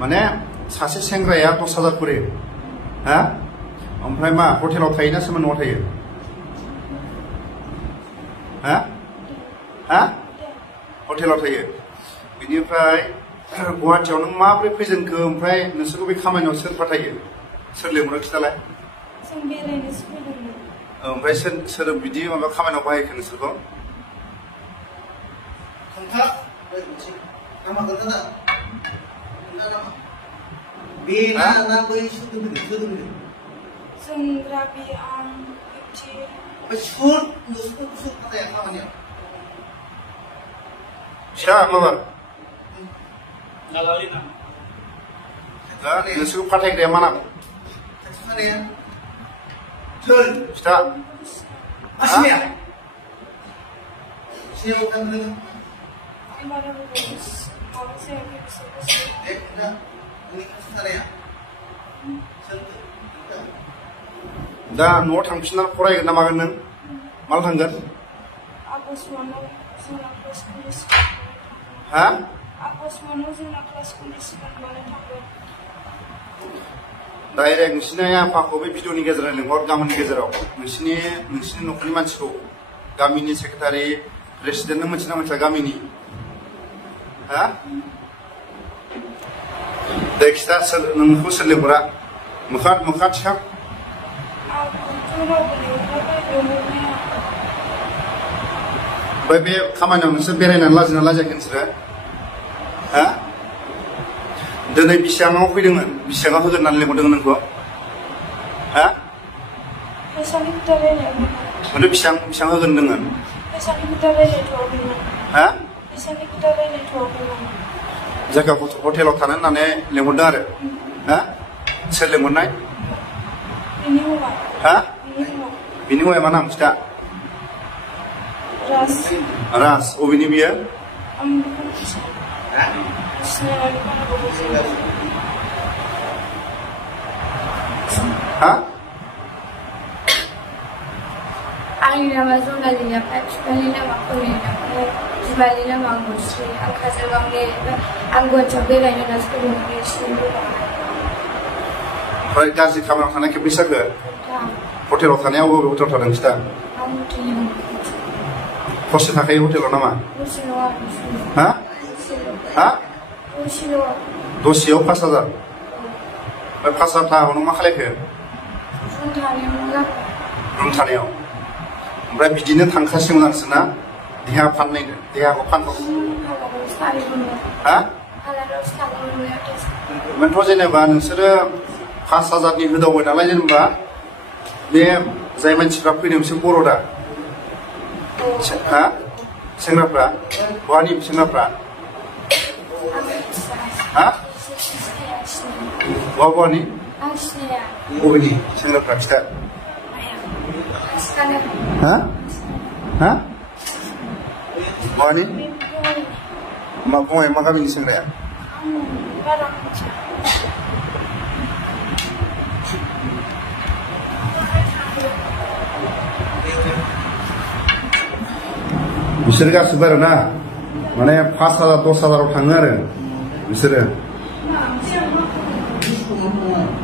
माने सासे सेंग्राया 10,000 खरि हा ओमफ्राय मा हटेलाव थायो ना सोरबा न'आव थायो हा हा हटेलाव थायो बिनिफ्राय गुवाहाटीयाव नों माब्रै फैजेनखो ओमफ्राय नोंसोरखौ बे खामानियाव सोर फाथायो सोर लेंहरो खिथालाय जों बेरायनोसो फैदोंमोन ओमफ्राय सोर बिदि माबा खामानियाव बाहायखो नोंसोरखौ जों राबि आं बिउटि फिसा माबा नोंसोरखौ फाथायग्राया मा नाम फिथा दा न'आव थांफिनना फरायगोन ना मागोन नों माला थांगोन हा डाइरेक्ट नोंसिनि आफाखौ बे भिडिअनि गेजेरजों लिंहर गामिनि गेजेराव नोंसिनि न'खरनि मानसिखौ गामिनि सेक्रेटारि प्रेसिडेन्ट नों मोनथिना मोनथिया गामिनि हा दे खिथा नोंखौ सोर लिंहरा मोखा थिखां ओमफ्राय बे खामानियाव नोंसोर बेरायनानै लाजिना लाजियाखै नोंसोरो हा दिनै बेसेबाङाव फैदोंमोन बेसेबाङाव होगोन होननानै लिंहरदोंमोन नोंखौ हा माथो बेसेबां होगोन होनदोंमोन हा जायगा हटेलाव थानो होननानै लिंहरदों आरो हा सोर लिंहरनाय हा बिनि हौवाया मा नाम खिथा राज अबेनि बियो हा आंनि नामा जनालि ओमफ्राय बिफानि नामा कलिना ओमफ्राय बिमानि नामा मुस्रि आं काजलगावनि आं गुवाहाटीयाव बेरायनो होननासो फैदोंमोन ओमफ्राय गाज्रि खामानियाव थानाय खेबनै जाखो हटेलाव थानायाव बबे हटेलाव थादों खिथा हरसे थाखायो हटेलाव नामा हा हा दसेयाव 5,000 ओमफ्राय 5,000 थाखाखौ नों मा खालायखो रुम थानायाव ओमफ्राय बिदिनो थांखासिगोन नोंसोरना देहाखौ फानथ' हा ओमफ्रायथ' जेनेबा नोंसोरो 5,000नि होदावबाय नालाय जेनेबा बे जाय मानसिफ्रा फैदों बिसोर बर' दा हा सेंग्राफ्रा बहानि सेंग्राफ्रा हा बहानि बबेनि सेंग्राफ्रा खिथा हा हा बहानि मा गामिनि सेंग्राया बिसोर गासिबो आरो ना माने 5,000 10,000 थाङो आरो बिसोरो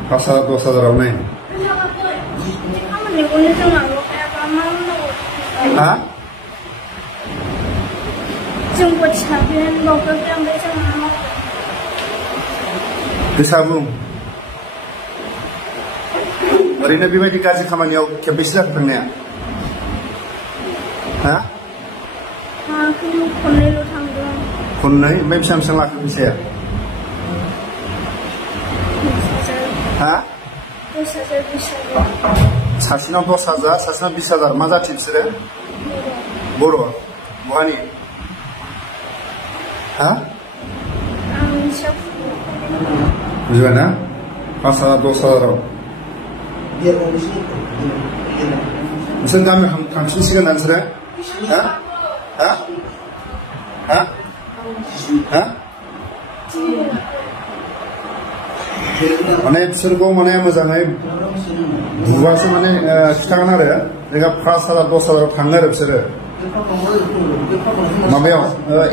5,000 10,000 नै हा गोसा बुं ओरैनो बेबायदि गाज्रि खामानियाव खेबबेसे जाखो थांनाया हा खननैल' थांदों खननै ओमफ्राय बेसेबां लाखो फैसाया हा 10,000 20,000 सासेनाव 10,000 सासेनाव 20,000 मा जाथि बिसोरो बर' बहानि हा बुझबाय ना 5,000 10,000 नोंसोर गामियाव थांफिनसिगोन ना नोंसोरो हा हा हा हा माने बिसोरखौ माने मोजाङै बुबासो माने खिथागोन आरो जोंहा 5,000 10,000 थाङो आरो बिसोरो माबायाव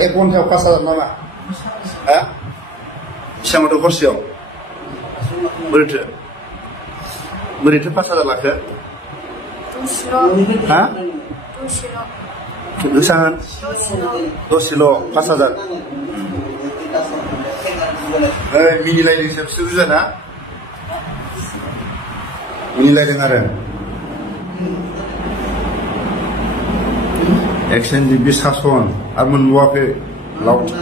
1 घन्टायाव 5,000 नामा हा बेसेबांथ' हरसेयाव बोरैथो 5,000 लाखो हा बेसेबां दसेल' 5,000 मिनिलायदोंसो बिसोर बुजाना मिनिलायदों आरो XNDP सासन आरो मोनबावाखै लावथि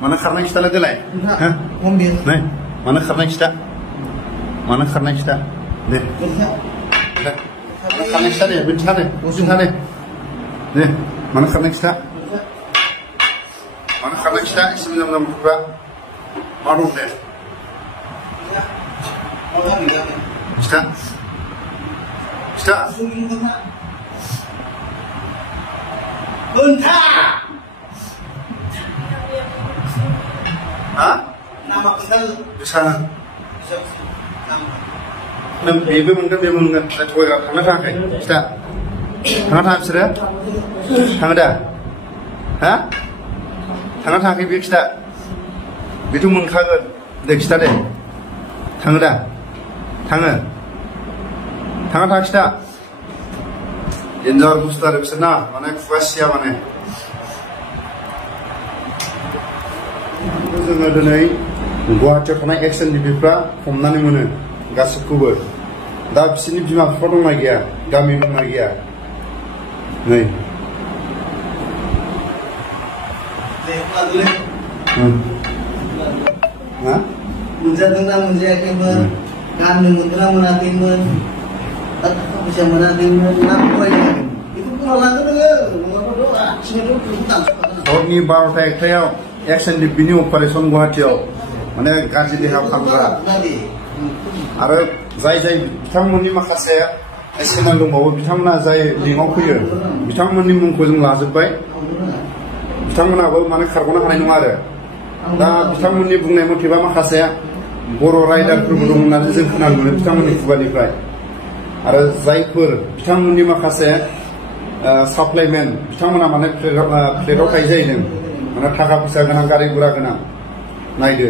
मानो खारनाय खिथालाय देलाय नै मानो खारनाय खिथा दे खारनाय खिथा दे बिदिथा दे मानो खारनाय खिथा एसे मोजां खुगा मा दं दे खिथा ha bisa nang bebe mungkin toy थांना थाङाखै खिथा थांना थाङा बिसोरो थाङो दा हा थांना थाङाखै बे खिथा बेथ' मोनखागोन दे खिथा दे थाङो दा थाङा खिथा डेन्जार बुस्थु आरो बिसोरना माने खुगा सिया माने जोङो दिनै गुवाहाटियाव थानाय XNDPफ्रा हमनानै मोनो गासिबखौबो दा बिसोरनि बिमा बिफा दंना गैया गामि दंना गैया नै मोनजादोंना मोनजायाखैमोन गाननो मोनदोंना मोनाखैमोन थाखा फैसा मोनाखैमोन ना फरायदों बेखौ बुंना लांगोन हरनि 12टा 1टायाव XNDPनि अपारेशन गुवाहाटियाव माने गाज्रि देहा फाहामग्रा आरो जाय बिथांमोननि माखासे चेनेल दंबावो बिथांमोना जाय लिंकआव फैयो बिथांमोननि मुंखौ जों लाजोब्बाय बिथांमोनाबो माने खारग'नो हानाय नङा आरो दा बिथांमोननि बुंनाय मथेबा माखासे बर' राइडारफोरबो दं होननानै जों खोनानो मोनो बिथांमोननि खुगानिफ्राय आरो जायफोर बिथांमोननि माखासे साप्लाइमेन्ट बिथांमोना माने फ्लेटआव थायो जाहैदों माने थाखा फैसा गोनां गारि गुरा गोनां नायदो